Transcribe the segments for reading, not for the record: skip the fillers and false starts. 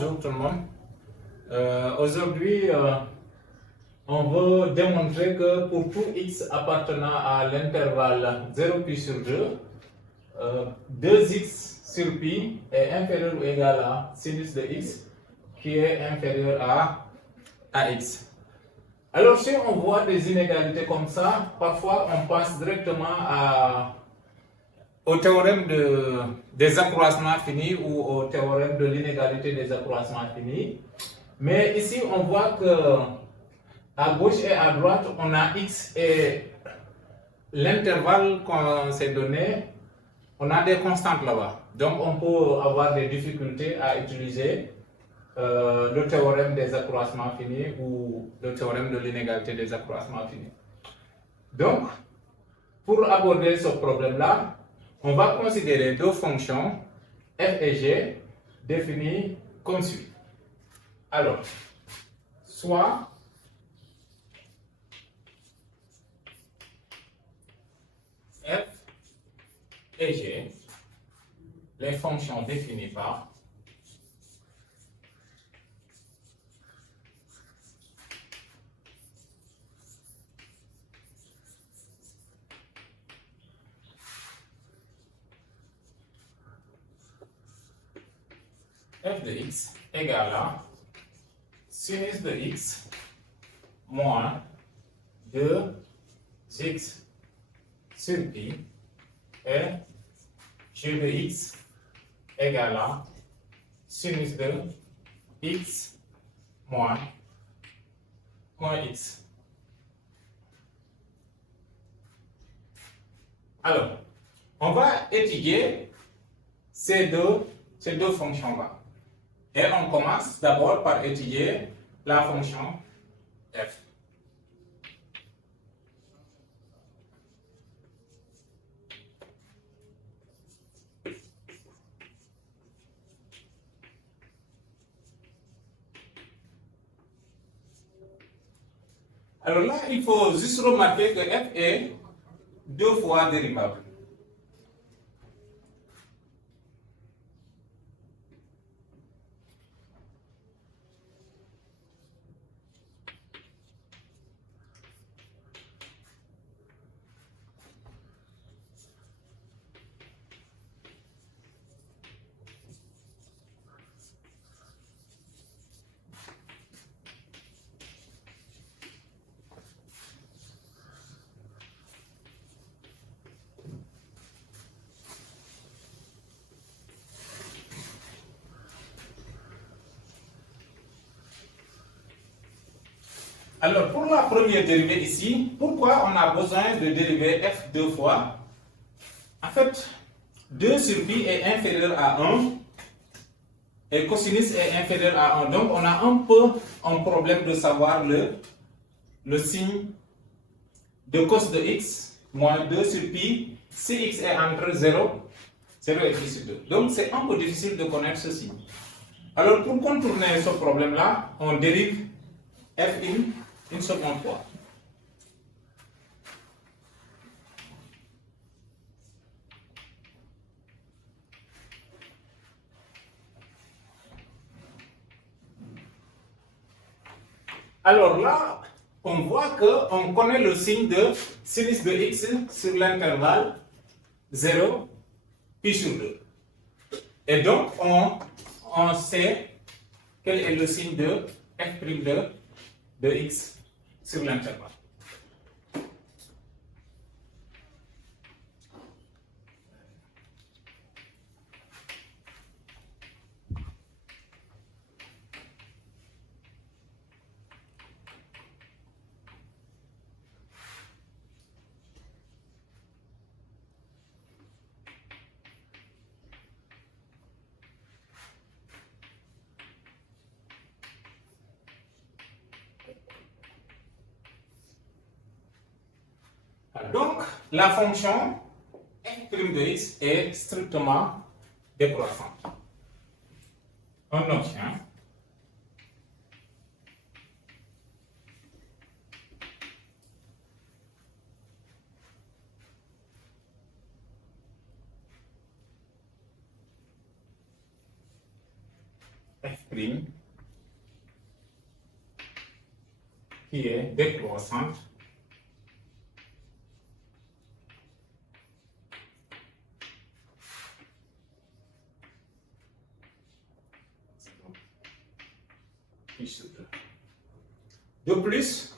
Bonjour tout le monde. Aujourd'hui, on veut démontrer que pour tout x appartenant à l'intervalle 0 pi sur 2, 2x sur pi est inférieur ou égal à sinus de x qui est inférieur à x. Alors si on voit des inégalités comme ça, parfois on passe directement au théorème des accroissements finis ou au théorème de l'inégalité des accroissements finis. Mais ici, on voit que à gauche et à droite, on a x et l'intervalle qu'on s'est donné, on a des constantes là-bas. Donc, on peut avoir des difficultés à utiliser le théorème des accroissements finis ou le théorème de l'inégalité des accroissements finis. Donc, pour aborder ce problème-là, on va considérer deux fonctions f et g définies comme suit. Alors, soit f et g, les fonctions définies par f de x égale à sinus de x moins 2x sur pi et g de x égale à sinus de x moins x. Alors, on va étudier ces deux fonctions-là. Et on commence d'abord par étudier la fonction f. Alors là, il faut juste remarquer que f est deux fois dérivable. Alors, pour la première dérivée ici, pourquoi on a besoin de dériver f deux fois? En fait, 2 sur pi est inférieur à 1 et cosinus est inférieur à 1. Donc, on a un peu un problème de savoir le signe de cos de x moins 2 sur pi si x est entre 0 et pi sur 2. Donc, c'est un peu difficile de connaître ce signe. Alors, pour contourner ce problème-là, on dérive f une seconde fois. Alors là, on voit qu'on connaît le signe de sinus de x sur l'intervalle 0 pi sur 2. Et donc, on sait quel est le signe de f' de x sur l'intervalle. Donc, la fonction f' de x est strictement décroissante. On obtient f' prime qui est décroissante de plus,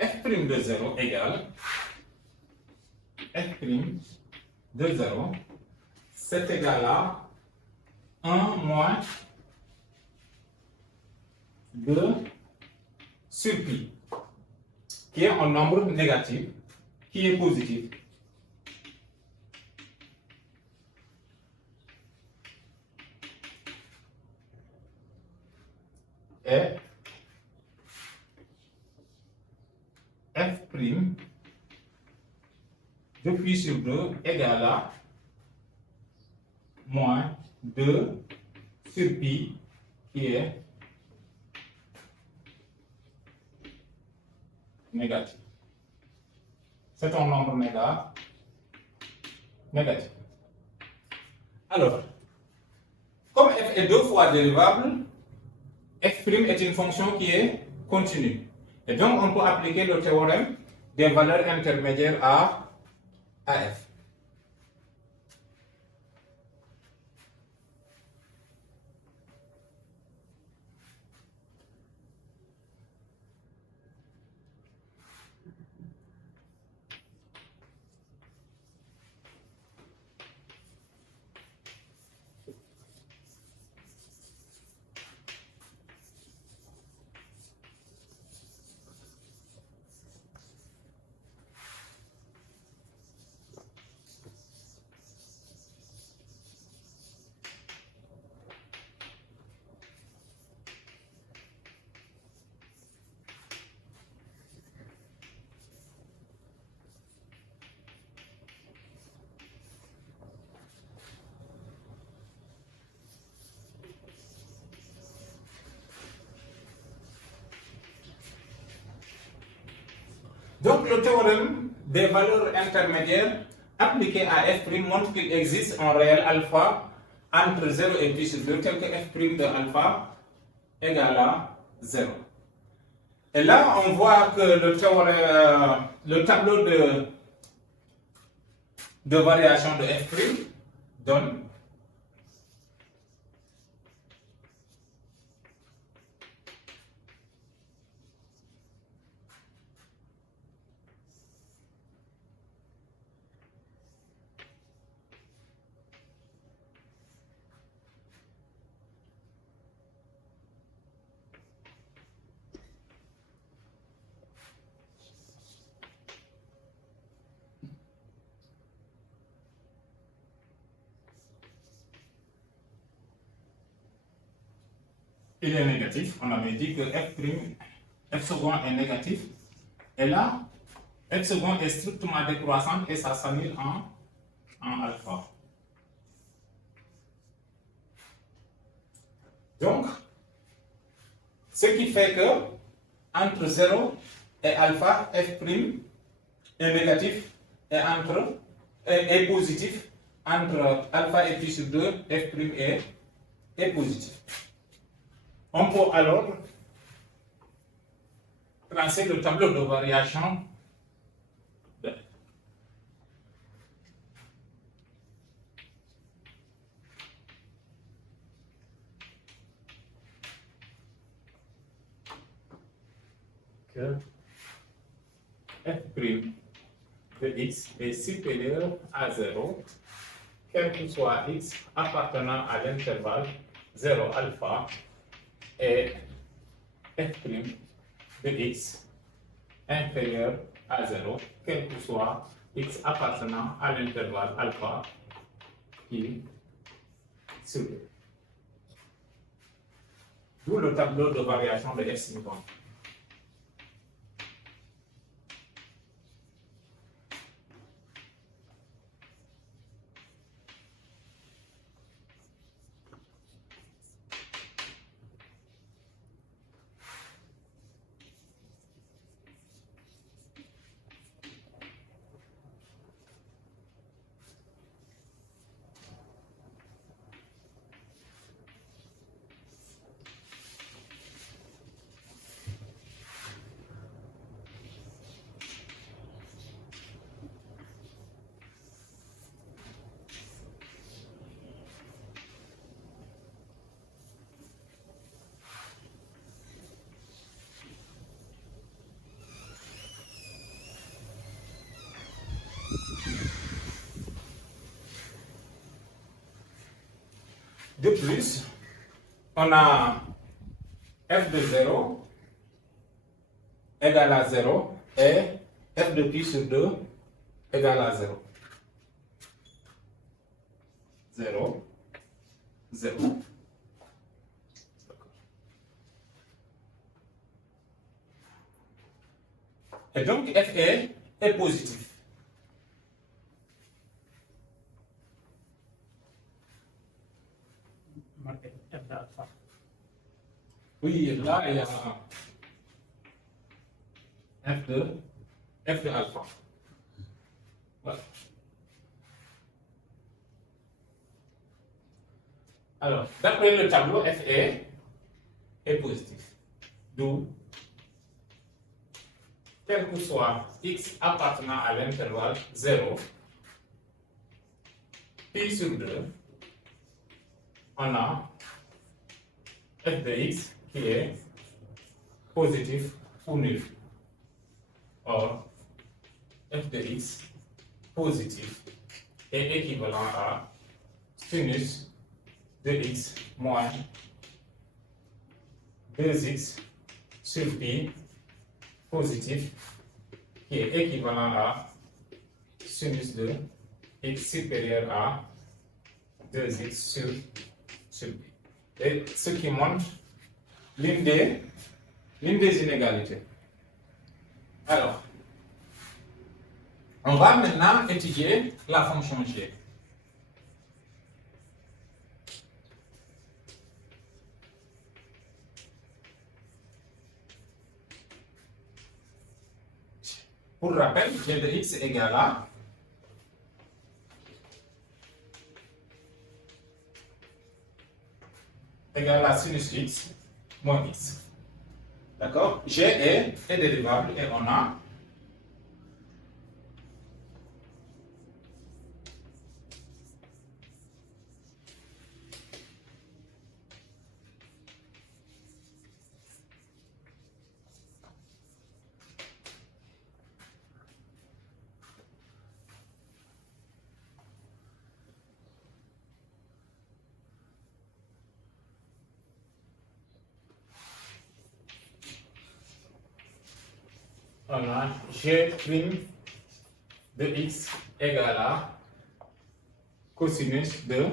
f' de 0 égale f' de 0, c'est égal à 1 moins 2 sur pi, qui est un nombre négatif, qui est positif. Et f' de pi sur 2 égale à moins 2 sur pi, qui est négatif. C'est un nombre négatif. Alors, comme f est deux fois dérivable, f' est une fonction qui est continue. Et donc, on peut appliquer le théorème des valeurs intermédiaires à f. Donc, le théorème des valeurs intermédiaires appliqué à f' montre qu'il existe un réel alpha entre 0 et pi sur 2, tel que f' de alpha égale à 0. Et là, on voit que le tableau de variation de f' donne il est négatif. On avait dit que f' second est négatif. Et là, f second est strictement décroissante et ça s'annule en alpha. Donc, ce qui fait que entre 0 et alpha, f' est négatif et est positif. Entre alpha et pi sur 2, f' est positif. On peut alors tracer le tableau de variation de que f' de x est supérieur à 0, quel que soit x appartenant à l'intervalle 0 alpha, et f' de x inférieur à 0, quel que soit x appartenant à l'intervalle alpha qui sur 2. D'où le tableau de variation de f suivant. De plus, on a f de 0 égale à 0 et f de pi sur 2 égale à 0. 0, 0. Et donc f est positif. Oui, là il y a f de alpha. Voilà. Alors, d'après le tableau, f est positif. D'où, quel que soit x appartenant à l'intervalle 0, pi sur 2, on a f de x qui est positif ou nul. Or, f de x positif est équivalent à sinus de x moins 2x sur pi positif qui est équivalent à sinus de x supérieur à 2x sur pi. Et ce qui montre l'une des inégalités. Alors, on va maintenant étudier la fonction g. Pour rappel, g de x égale à sinus x moins x. D'accord? G est dérivable et on a g' de x égale à cosinus de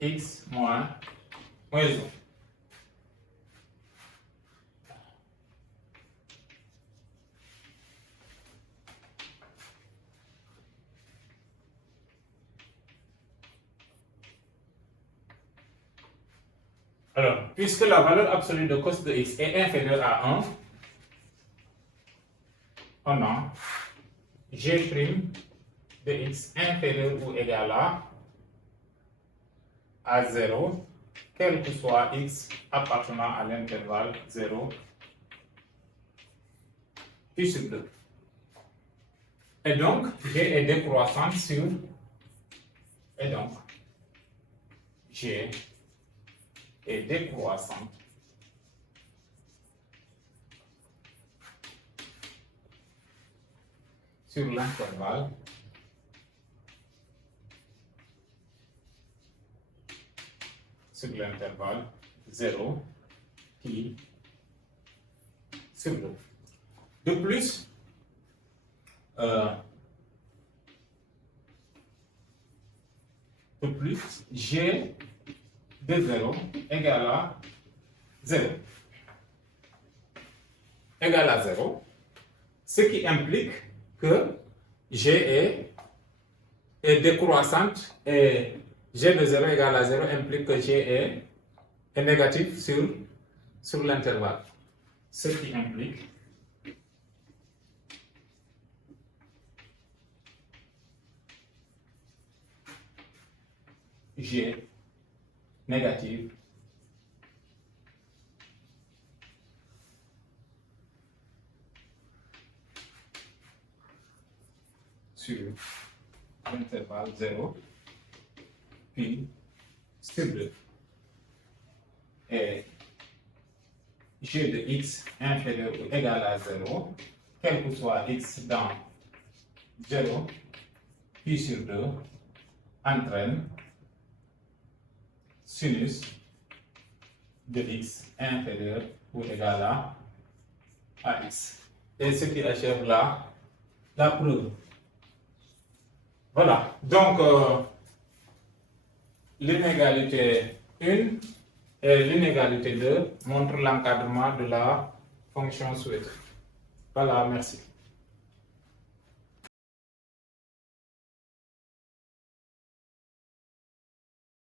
x moins 1. Alors, puisque la valeur absolue de cos de x est inférieure à 1, on a g' de x inférieur ou égal à 0, quel que soit x appartenant à l'intervalle 0 pi sur 2. Et donc, g est décroissante sur, et donc, g est décroissante sur l'intervalle sur l'intervalle 0 pi sur 2. De plus, g de 0 égale à 0. Égale à 0, ce qui implique que g est décroissante et g de 0 égale à 0 implique que g est négatif sur l'intervalle. Ce qui implique g négative sur l'intervalle 0 pi sur 2 et g de x inférieur ou égal à 0, quel que soit x dans 0 pi sur 2 entraîne sinus de x inférieur ou égal à x. Et ce qui achève là, la preuve. Voilà, donc l'inégalité 1 et l'inégalité 2 montrent l'encadrement de la fonction souhaitée. Voilà, merci.